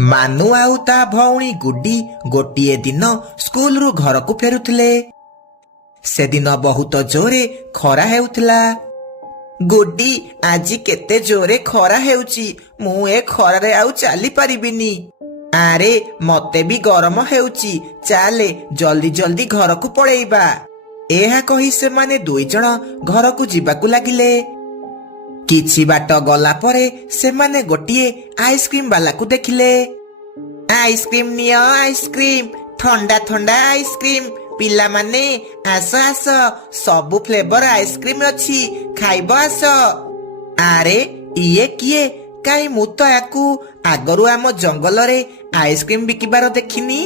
ମାନୁ ଆଉ ତା ଭଉଣୀ ଗୁଡି ଗୋଟିଏ ଦିନ ସ୍କୁଲରୁ ଘରକୁ ଫେରୁଥିଲେ। ସେଦିନ ବହୁତ ଜୋରେ ଖରା ହେଉଥିଲା। ଗୁଡି, ଆଜି କେତେ ଜୋରେ ଖରା ହେଉଛି, ମୁଁ ଏ ଖରାରେ ଆଉ ଚାଲି ପାରିବିନି। ଆରେ, ମତେ ବି ଗରମ ହେଉଛି, ଚାଲେ ଜଲ୍ଦି ଜଲ୍ଦି ଘରକୁ ପଳେଇବା। ଏହା କହି ସେମାନେ ଦୁଇଜଣ ଘରକୁ ଯିବାକୁ ଲାଗିଲେ। କିଛି ବାଟ ଗଲା ପରେ ସେମାନେ ଗୋଟିଏ ଆଇସ୍କ୍ରିମ ବାଲାକୁ ଦେଖିଲେ। ଆଇସ୍କ୍ରିମ ନିଅ, ଆଇସ୍କ୍ରିମ, ଥଣ୍ଡା ଥଣ୍ଡା ଆଇସ୍କ୍ରିମ। ପିଲାମାନେ ଆସ ଆସ, ସବୁ ଫ୍ଲେଭର ଆଇସ୍କ୍ରିମ ଅଛି, ଖାଇବ ଆସ। ଆରେ, ଇଏ କିଏ? କାହିଁ ମୁଁ ତ ୟାକୁ ଆଗରୁ ଆମ ଜଙ୍ଗଲରେ ଆଇସ୍କ୍ରିମ ବିକିବାର ଦେଖିନି।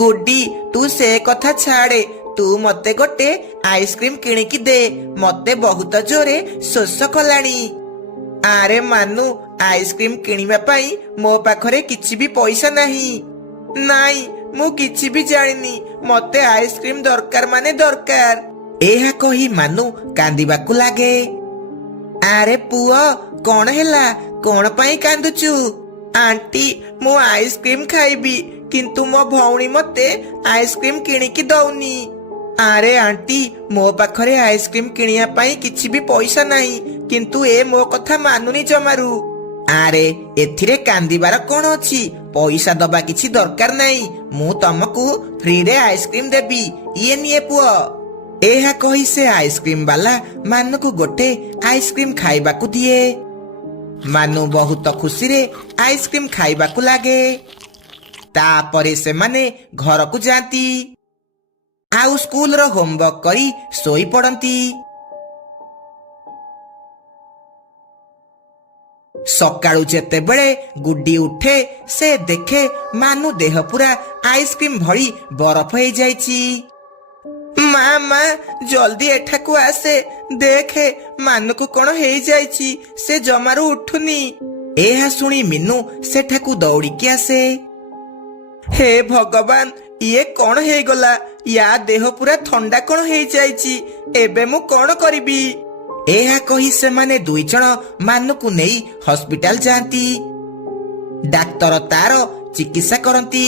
ଗୁଡି, ତୁ ସେ କଥା ଛାଡେ, ତୁ ମତେ ଗୋଟେ ଆଇସ୍କ୍ରିମ କିଣିକି ଦେ, ମତେ ବହୁତ ଜୋରେ ଶୋଷ କଲାଣି। ଆରେ ମାନୁ, ଆଇସ୍କ୍ରିମ କିଣିବା ପାଇଁ ମୋ ପାଖରେ କିଛି ବି ପଇସା ନାହିଁ। ନାଇଁ, ମୁଁ କିଛି ବି ଜାଣିନି, ମତେ ଆଇସ୍କ୍ରିମ ଦରକାର ମାନେ ଦରକାର। ଏହା କହି ମାନୁ କାନ୍ଦିବାକୁ ଲାଗେ। ଆରେ ପୁଅ, କଣ ହେଲା? କଣ ପାଇଁ କାନ୍ଦୁଛୁ? ଆଣ୍ଟି, ମୁଁ ଆଇସ୍କ୍ରିମ ଖାଇବି, କିନ୍ତୁ ମୋ ଭଉଣୀ ମତେ ଆଇସ୍କ୍ରିମ କିଣିକି ଦଉନି। ଆରେ ଆଣ୍ଟି, ମୋ ପାଖରେ ଆଇସ୍କ୍ରିମ କିଣିବା ପାଇଁ କିଛି ବି ପଇସା ନାହିଁ, କିନ୍ତୁ ଏ ମୋ କଥା ମାନୁନି ଜମାରୁ। ଆରେ, ଏଥିରେ କାନ୍ଦିବାର କଣ ଅଛି? ପଇସା ଦବା କିଛି ଦରକାର ନାହିଁ, ମୁଁ ତମକୁ ଫ୍ରିରେ ଆଇସ୍କ୍ରିମ ଦେବି। ଇଏ ନିଏ ପୁଅ। ଏହା କହି ସେ ଆଇସ୍କ୍ରିମ ବାଲା ମାନୁକୁ ଗୋଟେ ଆଇସ୍କ୍ରିମ ଖାଇବାକୁ ଦିଏ। ମାନୁ ବହୁତ ଖୁସିରେ ଆଇସ୍କ୍ରିମ ଖାଇବାକୁ ଲାଗେ। ତାପରେ ସେମାନେ ଘରକୁ ଯାଆନ୍ତି ଆଉ ସ୍କୁଲର ହୋମୱାର୍କ କରି ଶୋଇ ପଡନ୍ତି। ସକାଳୁ ଯେତେବେଳେ ଗୁଡି ଉଠେ, ସେ ଦେଖେ ମାନୁ ଦେହ ପୁରା ଆଇସ୍କ୍ରିମ ଭଳି ବରଫ ହେଇଯାଇଛି। ମା, ଜଲ୍ଦି ଏଠାକୁ ଆସେ, ଦେଖେ ମାନୁକୁ କଣ ହେଇଯାଇଛି, ସେ ଜମାରୁ ଉଠୁନି। ଏହା ଶୁଣି ମିନୁ ସେଠାକୁ ଦୌଡ଼ିକି ଆସେ। ହେ ଭଗବାନ, ଇଏ କଣ ହେଇଗଲା? ୟା ଦେହ ପୁରା ଥଣ୍ଡା କଣ ହେଇଯାଇଛି, ଏବେ ମୁଁ କଣ କରିବି? ଏହା କହି ସେମାନେ ଦୁଇଜଣ ମାନୁକୁ ନେଇ ହସ୍ପିଟାଲ ଯାଆନ୍ତି। ଡାକ୍ତର ତାର ଚିକିତ୍ସା କରନ୍ତି।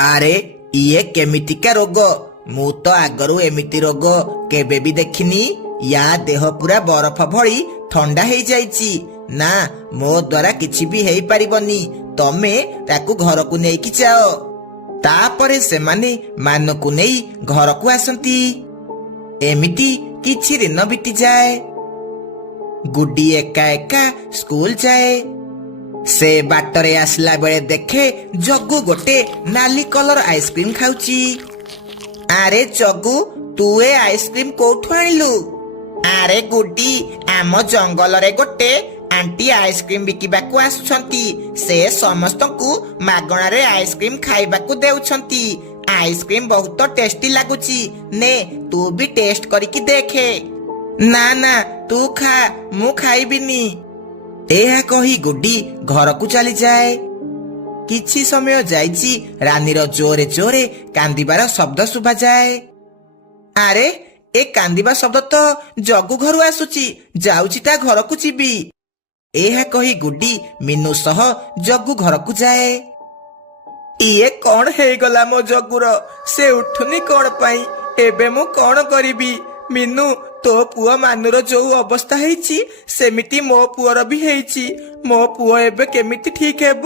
ଆରେ, ଇଏ କେମିତିକା ରୋଗ? ମୁଁ ତ ଆଗରୁ ଏମିତି ରୋଗ କେବେ ବି ଦେଖିନି। ୟା ଦେହ ପୁରା ବରଫ ଭଳି ଥଣ୍ଡା ହେଇଯାଇଛି। ନା, ମୋ ଦ୍ୱାରା କିଛି ବି ହେଇପାରିବନି, ତମେ ତାକୁ ଘରକୁ ନେଇକି ଯାଅ। ତାପରେ ସେମାନେ ମାନୁକୁ ନେଇ ଘରକୁ ଆସନ୍ତି। ଏମିତି କିଛି ଦିନ ବିତିଯାଏ। ଗୁଡି ଏକା ଏକା ସ୍କୁଲ ଯାଏ। ସେ ବାଟରେ ଆସିଲା ବେଳେ ଦେଖେ ଜଗୁ ଗୋଟେ ନାଲି କଲର ଆଇସ୍କ୍ରିମ ଖାଉଛି। ଆରେ ଜଗୁ, ତୁ ଏ ଆଇସ୍କ୍ରିମ କୋଉଠୁ ଆଣିଲୁ? ଆରେ ଗୁଡି, ଆମ ଜଙ୍ଗଲରେ ଗୋଟେ ଆଣ୍ଟି ଆଇସ୍କ୍ରିମ ବିକିବାକୁ ଆସୁଛନ୍ତି। ସେ ସମସ୍ତଙ୍କୁ ମାଗଣାରେ ଆଇସ୍କ୍ରିମ ଖାଇବାକୁ ଦେଉଛନ୍ତି। ଆଇସ୍କ୍ରିମ ବହୁତ ଟେଷ୍ଟି ଲାଗୁଛି, ନେ ତୁ ବି ଟେଷ୍ଟ କରିକି ଦେଖେ। ନା, ତୁ ଖା, ମୁଁ ଖାଇବିନି। ଏହା କହି ଗୁଡି ଘରକୁ ଚାଲିଯାଏ। କିଛି ସମୟ ଯାଇଛି, ରାନୀର ଜୋରେ ଜୋରେ କାନ୍ଦିବାର ଶବ୍ଦ ଶୁଭାଯାଏ। ଆରେ, ଏ କାନ୍ଦିବା ଶବ୍ଦ ତ ଜଗୁ ଘରୁ ଆସୁଛି, ଯାଉଛି ତା ଘରକୁ ଯିବି। ଏହା କହି ଗୁଡି ମିନୁ ସହ ଜଗୁ ଘରକୁ ଯାଏ। ଇଏ କଣ ହେଇଗଲା ମୋ ଜଗୁର? ସେ ଉଠୁନି କଣ ପାଇଁ? ଏବେ ମୁଁ କଣ କରିବି? ମିନୁ, ତୋ ପୁଅ ମାନୁର ଯୋଉ ଅବସ୍ଥା ହେଇଛି, ସେମିତି ମୋ ପୁଅର ବି ହେଇଛି। ମୋ ପୁଅ ଏବେ କେମିତି ଠିକ ହେବ?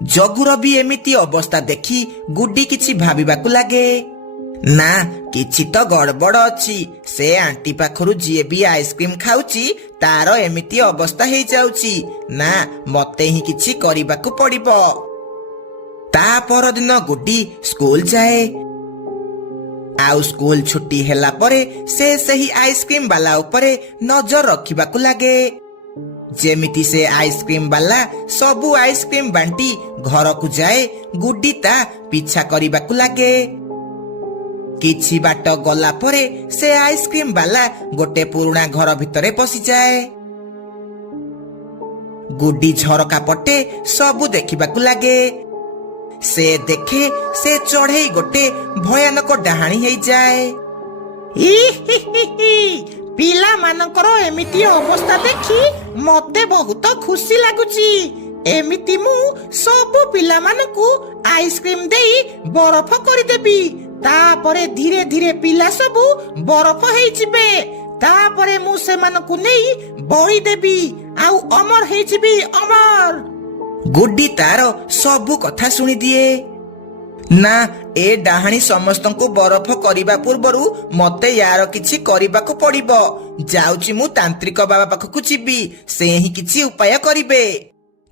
ଜଗୁର ବି ଏମିତି ଅବସ୍ଥା ଦେଖି ଗୁଡି କିଛି ଭାବିବାକୁ ଲାଗେ। ନା, କିଛି ତ ଗଡବଡ ଅଛି। ସେ ଆଣ୍ଟି ପାଖରୁ ଯିଏ ବି ଆଇସ୍କ୍ରିମ ଖାଉଛି, ତାର ଏମିତି ଅବସ୍ଥା ହେଇଯାଉଛି। ନା, ମତେ ହିଁ କିଛି କରିବାକୁ ପଡିବ। ତା ପରଦିନ ଗୁଡି ସ୍କୁଲ ଯାଏ। ଆଉ ସ୍କୁଲ ଛୁଟି ହେଲା ପରେ ସେ ସେହି ଆଇସ୍କ୍ରିମ ବାଲା ଉପରେ ନଜର ରଖିବାକୁ ଲାଗେ। ଯେମିତି ସେ ଆଇସ୍କ୍ରିମ ବାଲା ସବୁ ଆଇସ୍କ୍ରିମ ବାଣ୍ଟି ଘରକୁ ଯାଏ, ଗୁଡି ତା ପିଛା କରିବାକୁ ଲାଗେ। କିଛି ବାଟ ଗଲା ପରେ ସେ ଆଇସ୍କ୍ରିମ ବାଲା ଗୋଟେ ପୁରୁଣା ଘର ଭିତରେ ପଶିଯାଏ। ଗୁଡି ଝରକା ପଟେ ସବୁ ଦେଖିବାକୁ ଲାଗେ। ସେ ଦେଖେ ସେ ଚଢେଇ ଗୋଟେ ଭୟାନକ ଡାହାଣୀ ହେଇଯାଏ। ପିଲାମାନଙ୍କର ଏମିତି ଅବସ୍ଥା ଦେଖି ମତେ ବହୁତ ଖୁସି ଲାଗୁଛି। एमिति मु सबु पिलामानकु आइसक्रीम देई बरफ करिदेबी। तापरे धीरे धीरे पिला सबु बरफ हेई जिबे। तापरे मु सेमानकु नेई बळी देबी आउ अमर हेई जिबी अमर। गुड्डी तार सबु कथा सुनी दिए। ना ए डाहाणी समस्तंकु बरफ करिबा पूर्वरु मते यार किछि करिबाको पड़िबो। जाउची मु तांत्रिक बाबा पाखकु जिबी, से ही किछि उपाय करिबे।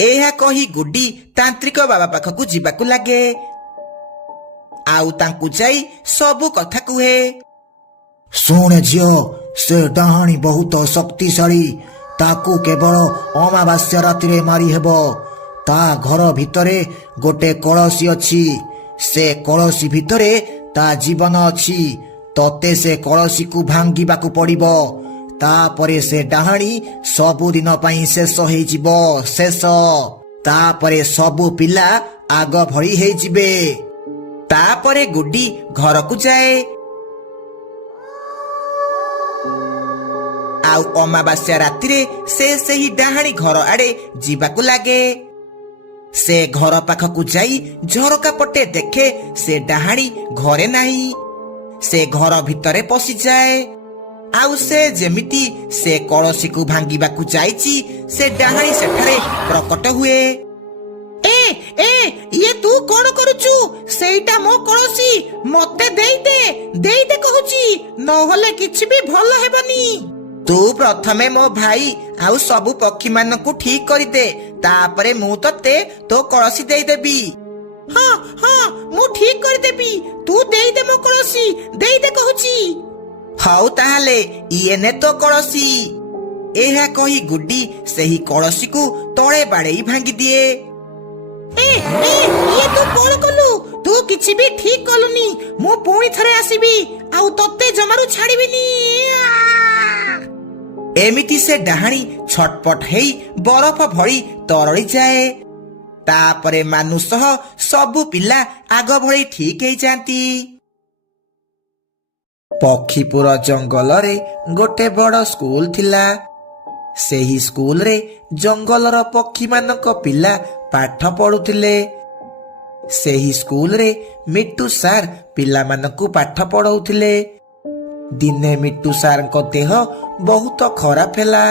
एहा कही गुड्डी तांत्रिक बाबा पाखकु जिबाकु लागे। आउ तांकु जाई सबु कथा कुहे। सुण झियो, से डाहाणी बहुत शक्तिशाली। ताकू केवल अमावास्या रातिरे मारी हेबो। ता घर भितरे गोटे कलसी अछि। से कलसी भितरे ता जीवन अछि। तते से कलसी को भांगिबाकू पड़िबो। तापरे से डाहाणी सबुदिन पई शेष हेई जिवो। शेष तापरे सबु पिला आग भरी हेई जिबे। तापरे गुड्डी घर को जाए। आउ अमावास्या रातिरे से सही डाहाणी घर आड़े जीवाकू लागे। से घर पाखकू जाई झरका पटे देखे से डाहाणी घरे नाही। से घर भितरे पशि जाए। आउ से जेमिति से कलसी को भांगिबाकू जाईची, से डाहाणी सेठारे प्रकट हुए। ए ए ये तू कोन करूचू? सेटा मो कलसी, मते देई दे कहूची, नहले किछि भी भलो हेबनी। तू प्रथमे मो भाई आउ सबु पक्षी मानकू ठीक करि दे, तापरे मु तते तो कलसी देई देबी। हां हां मु ठीक करि देबी, तू देई दे मो कलसी, देई दे कहूची। हाउ ताहाले इए ने तो कलसी। एहा कही गुड्डी सेही कलसी को तळे बाड़ेई भांगी दिए। ए ये तू कोन कलु? तू किछि भी ठीक कलुनी। मु पुणी थरे आसीबी आउ तते जमारु छाड़ीबिनी। एमिति से डाहाणी छटपट हेई बरफ भଳି तरଳି जाए। तापरे मानु सह सबु पिला आग भଳି ठीक हेई जांती। पक्षीपुर जंगल रे गोटे बड़ स्कूल थिला। सेही स्कूल रे जंगलर पक्षी मानक पिला पाठ पढुथिले। सेही स्कूल रे मिट्टू सार पिला मानकू पाठ पढौथिले। दिने मिट्टू सार को देह बहुत खराब हैला।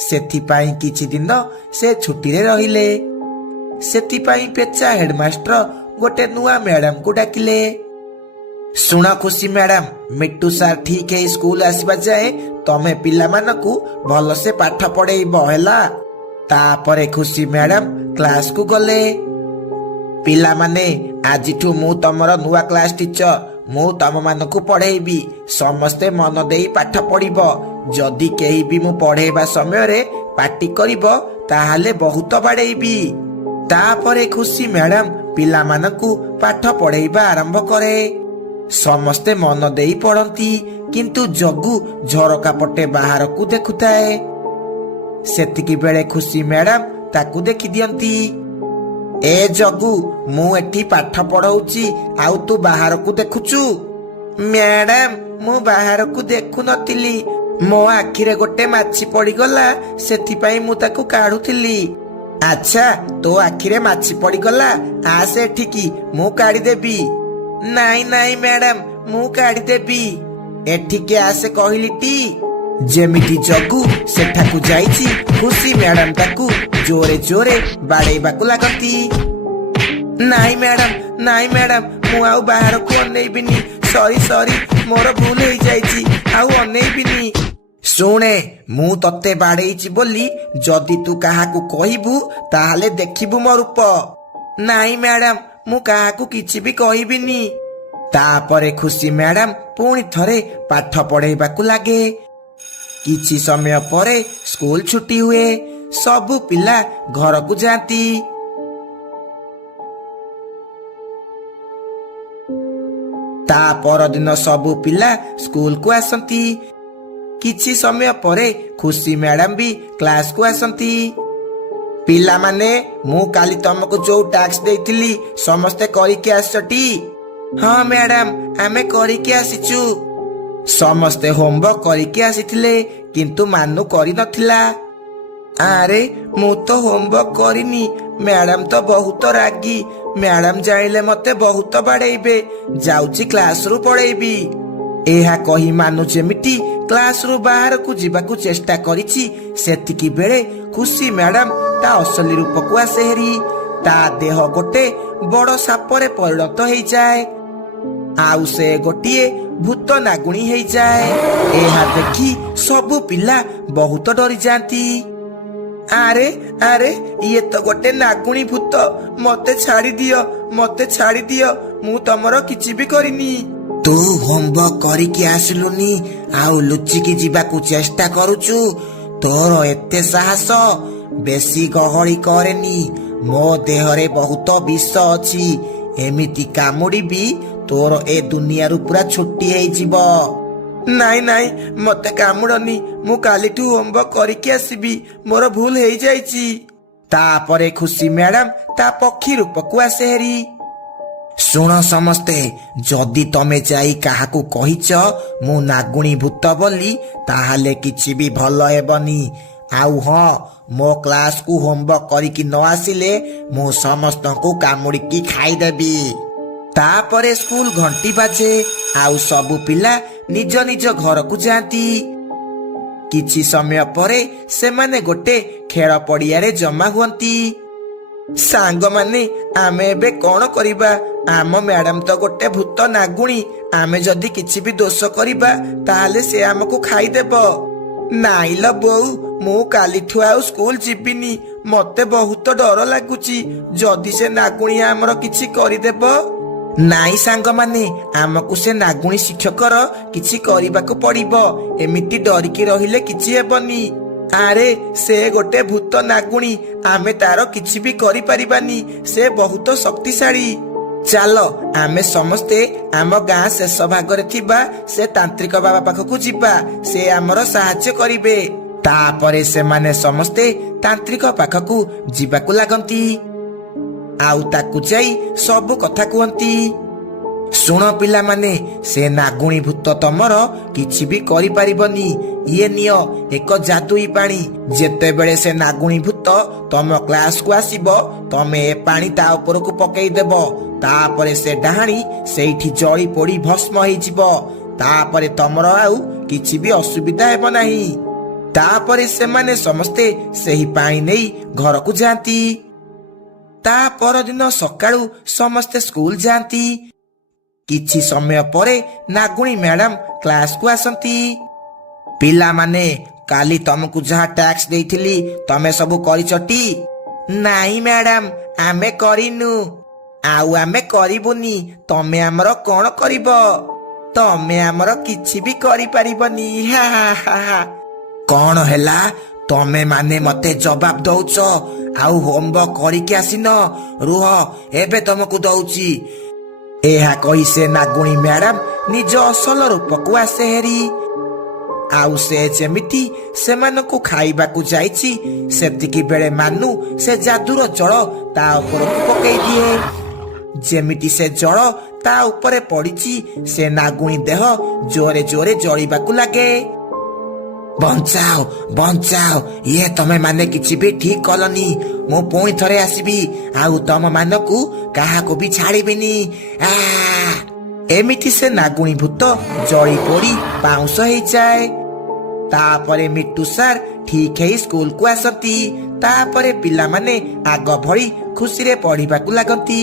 सेथिपाई किछि दिन से छुट्टी रे रहिले। सेथिपाई पेचा हेडमास्टर गोटे नुआ मैडम को डाकिले। सुना खुशी मैडम, मिट्टू सार ठीक है स्कूल आसीबा जाए तमे पिला मानकू भल से पाठ पढ़ेइबो हैला। तापरे खुशी मैडम क्लास को गले। पिला माने आजिठू मु तमर नुआ क्लास टीचर। मु तम मानकू पढ़ेइबी। समस्ते मन देई पाठ पढ़िबो। जदि केही भी मु पढ़ेइबा समय रे पाटी करिबो ताहाले बहुत बाड़ेइबी। तापरे खुशी मैडम पिला मानकू पाठ पढ़ेइबा आरंभ करे। समस्ते मन देई पढ़ंती, किंतु जग्गू झरका पटे बाहर को देखुताए। सेतिकी बेले खुशी मैडम ताकू देखि दियंती। ए जग्गू, मु एठी पाठ पढ़ौची आउ तू बाहर को देखुचू। मैडम मु बाहर को देखु नथिली। मो आखिरे गोटे माछी पड़ी गला, सेथिपाई मु ताकू काढुथिली। अच्छा, तो आखिरे माछी पड़ी गला, आसे एठिकी मु काढी देबी। नाई नाई मैडम, मु काढी देबी। एठिके आसे कहली टी। जेमिति जग्गू सेठाकू जाईची, खुशी मैडम ताकू जोरे जोरे बाड़ेइबाकू लागती। नाई मैडम मु आउ बाहर को अनेइबिनी। सॉरी सॉरी, मोर भूल हेई जाईची, आउ अनेइबिनी। सुने, मु तते बाड़ेइची बोली जदि तू काहाकू कहिबू ताहाले देखिबू मो रूप। नाई मैडम, मु काहाकू किछि भी कहिबिनी। तापरे खुशी मैडम पुणी थरे पाठ पढ़ेइबाकू लागे। किछि समय परे स्कूल छुट्टी हुए। सबु पिला घर को जाती। ता पर दिन सबु पिला स्कूल को आसंती। किछि समय परे खुशी मैडम भी क्लास को आसंती। पिला माने, मु काली तमको जो टास्क देइथिली समस्ते करी के आसटी। हाँ मैडम, आमे करी के आसीचू। समस्ते होमवर्क करी के आसीथिले, किंतु मानु करी नथिला। ଆରେ ମୁଁ ତ ହୋମୱାର୍କ କରିନି। ମ୍ୟାଡାମ ତ ବହୁତ ରାଗି। ମ୍ୟାଡାମ ଜାଣିଲେ ମତେ ବହୁତ ବାଡେଇବେ। ଯାଉଛି କ୍ଲାସରୁ ପଳେଇବି। ଏହା କହି ମାନୁ ଯେମିତି କ୍ଲାସରୁ ବାହାରକୁ ଯିବାକୁ ଚେଷ୍ଟା କରିଛି, ସେତିକି ବେଳେ ଖୁସି ମ୍ୟାଡାମ ତା ଅସଲି ରୂପକୁ ଆସେ ହେରି। ତା ଦେହ ଗୋଟେ ବଡ ସାପରେ ପରିଣତ ହେଇଯାଏ, ଆଉ ସେ ଗୋଟିଏ ଭୂତ ନାଗୁଣୀ ହେଇଯାଏ। ଏହା ଦେଖି ସବୁ ପିଲା ବହୁତ ଡରିଯାଆନ୍ତି। ଆରେ ଆରେ ଇଏ ତ ଗୋଟେ ନାଗୁଣୀ ଭୂତ। ମତେ ଛାଡିଦିଅ, ମତେ ଛାଡିଦିଅ। ମୁଁ ତମର କିଛି ବି କରିନି। ତୁ ହୋମୱାର୍କ କରିକି ଆସିଲୁନି ଆଉ ଲୁଚିକି ଯିବାକୁ ଚେଷ୍ଟା କରୁଛୁ? ତୋର ଏତେ ସାହସ? ବେଶୀ ଗହଳି କରେନି। ମୋ ଦେହରେ ବହୁତ ବିଷ ଅଛି। ଏମିତି କାମୁଡିବି ତୋର ଏ ଦୁନିଆରୁ ପୁରା ଛୁଟି ହେଇଯିବ। ନାଇଁ ନାଇଁ, ମତେ କାମୁଡନି। ମୁଁ କାଲିଠୁ ହୋମୱାର୍କ କରିକି ଆସିବି। ମୋର ଭୁଲ ହେଇଯାଇଛି। ତାପରେ ଖୁସି ମ୍ୟାଡାମ ତା ପକ୍ଷୀ ରୂପକୁ ଆସେ ହେରି। ଶୁଣ ସମସ୍ତେ, ଯଦି ତମେ ଯାଇ କାହାକୁ କହିଛ ମୁଁ ନାଗୁଣୀ ଭୂତ ବୋଲି, ତାହେଲେ କିଛି ବି ଭଲ ହେବନି। ଆଉ ହଁ, ମୋ କ୍ଲାସକୁ ହୋମୱାର୍କ କରିକି ନ ଆସିଲେ ମୁଁ ସମସ୍ତଙ୍କୁ କାମୁଡିକି ଖାଇଦେବି। ତାପରେ ସ୍କୁଲ ଘଣ୍ଟି ବାଜେ, ଆଉ ସବୁ ପିଲା ନିଜ ନିଜ ଘରକୁ ଯାଆନ୍ତି। କିଛି ସମୟ ପରେ ସେମାନେ ଗୋଟେ ଖେଳ ପଡିଆରେ ଜମା ହୁଅନ୍ତି। ସାଙ୍ଗମାନେ, ଆମେ ଏବେ କଣ କରିବା? ଆମ ମ୍ୟାଡାମ ତ ଗୋଟେ ଭୂତ ନାଗୁଣୀ। ଆମେ ଯଦି କିଛି ବି ଦୋଷ କରିବା ତାହେଲେ ସେ ଆମକୁ ଖାଇଦେବ। ନାଇଁ ଲ ବୋଉ, ମୁଁ କାଲିଠୁ ଆଉ ସ୍କୁଲ ଯିବିନି। ମତେ ବହୁତ ଡର ଲାଗୁଛି। ଯଦି ସେ ନାଗୁଣୀ ଆମର କିଛି କରିଦେବ। ନାଇଁ ସାଙ୍ଗମାନେ, ଆମକୁ ସେ ନାଗୁଣୀ ଶିକ୍ଷକର କିଛି କରିବାକୁ ପଡିବ। ଏମିତି ଡରିକି ରହିଲେ କିଛି ହେବନି। ଆରେ ସେ ଗୋଟେ ଭୂତ ନାଗୁଣୀ। ଆମେ ତାର କିଛି ବି କରିପାରିବାନି। ସେ ବହୁତ ଶକ୍ତିଶାଳୀ। ଚାଲ ଆମେ ସମସ୍ତେ ଆମ ଗାଁ ଶେଷ ଭାଗରେ ଥିବା ସେ ତାନ୍ତ୍ରିକ ବାବା ପାଖକୁ ଯିବା। ସେ ଆମର ସାହାଯ୍ୟ କରିବେ। ତାପରେ ସେମାନେ ସମସ୍ତେ ତାନ୍ତ୍ରିକ ପାଖକୁ ଯିବାକୁ ଲାଗନ୍ତି, ଆଉ ତାକୁ ଯାଇ ସବୁ କଥା କୁହନ୍ତି। ଶୁଣ ପିଲାମାନେ, ସେ ନାଗୁଣୀ ଭୂତ ତମର କିଛି ବି କରିପାରିବନି। ଇଏ ନିଅ ଏକ ଜାଦୁଇ ପାଣି। ଯେତେବେଳେ ସେ ନାଗୁଣୀ ଭୂତ ତମ କ୍ଲାସକୁ ଆସିବ, ତମେ ଏ ପାଣି ତା ଉପରକୁ ପକେଇଦେବ। ତାପରେ ସେ ଡାହାଣୀ ସେଇଠି ଜଳି ପୋଡି ଭସ୍ମ ହେଇଯିବ। ତାପରେ ତମର ଆଉ କିଛି ବି ଅସୁବିଧା ହେବ ନାହିଁ। ତାପରେ ସେମାନେ ସମସ୍ତେ ସେହି ପାଣି ନେଇ ଘରକୁ ଯାଆନ୍ତି। ତା ପରଦିନ ସକାଳୁ ସମସ୍ତେ ସ୍କୁଲ ଯାଆନ୍ତି। କିଛି ସମୟ ପରେ ନାଗୁଣୀ ମ୍ୟାଡାମ କ୍ଲାସକୁ ଆସନ୍ତି। ପିଲାମାନେ, କାଲି ତମକୁ ଯାହା ଟ୍ୟାକ୍ସ ଦେଇଥିଲି ତମେ ସବୁ କରିଛଟି? ନାଇଁ ମ୍ୟାଡାମ, ଆମେ କରିନୁ। ଆଉ ଆମେ କରିବୁନି। ତମେ ଆମର କଣ କରିବ? ତମେ ଆମର କିଛି ବି କରିପାରିବନି। ହା ହା ହା ହା। କଣ ହେଲା? ତମେ ମାନେ ମତେ ଜବାବ ଦଉଛ ଆଉ ହୋମୱାର୍କ କରିକି ଆସିନ? ରୁହ, ଏବେ ତମକୁ ଦଉଛି। ଏହା କହି ସେ ନାଗୁଣୀ ମ୍ୟାଡାମ ନିଜ ଅସଲ ରୂପକୁ ଆସେ ହେରି। ଆଉ ସେ ଯେମିତି ସେମାନଙ୍କୁ ଖାଇବାକୁ ଯାଇଛି, ସେତିକି ବେଳେ ମାନୁ ସେ ଯାଦୁର ଜଳ ତା ଉପରକୁ ପକେଇ ଦିଏ। ଯେମିତି ସେ ଜଳ ତା ଉପରେ ପଡିଛି, ସେ ନାଗୁଣୀ ଦେହ ଜୋରେ ଜୋରେ ଜଳିବାକୁ ଲାଗେ। ବଞ୍ଚାଅ, ବଞ୍ଚାଅ। ଇଏ ତମେ ମାନେ କିଛି ବି ଠିକ କଲନି। ମୁଁ ପୁଣି ଥରେ ଆସିବି, ଆଉ ତମ ମାନଙ୍କୁ କାହାକୁ ବି ଛାଡ଼ିବିନି। ଏମିତି ସେ ନାଗୁଣୀ ଭୂତ ଜଳି ପୋଡି ପାଉଁଶ ହେଇଯାଏ। ତାପରେ ମିଟୁ ସାର୍ ଠିକ ହେଇ ସ୍କୁଲକୁ ଆସନ୍ତି। ତାପରେ ପିଲାମାନେ ଆଗ ଭଳି ଖୁସିରେ ପଢିବାକୁ ଲାଗନ୍ତି।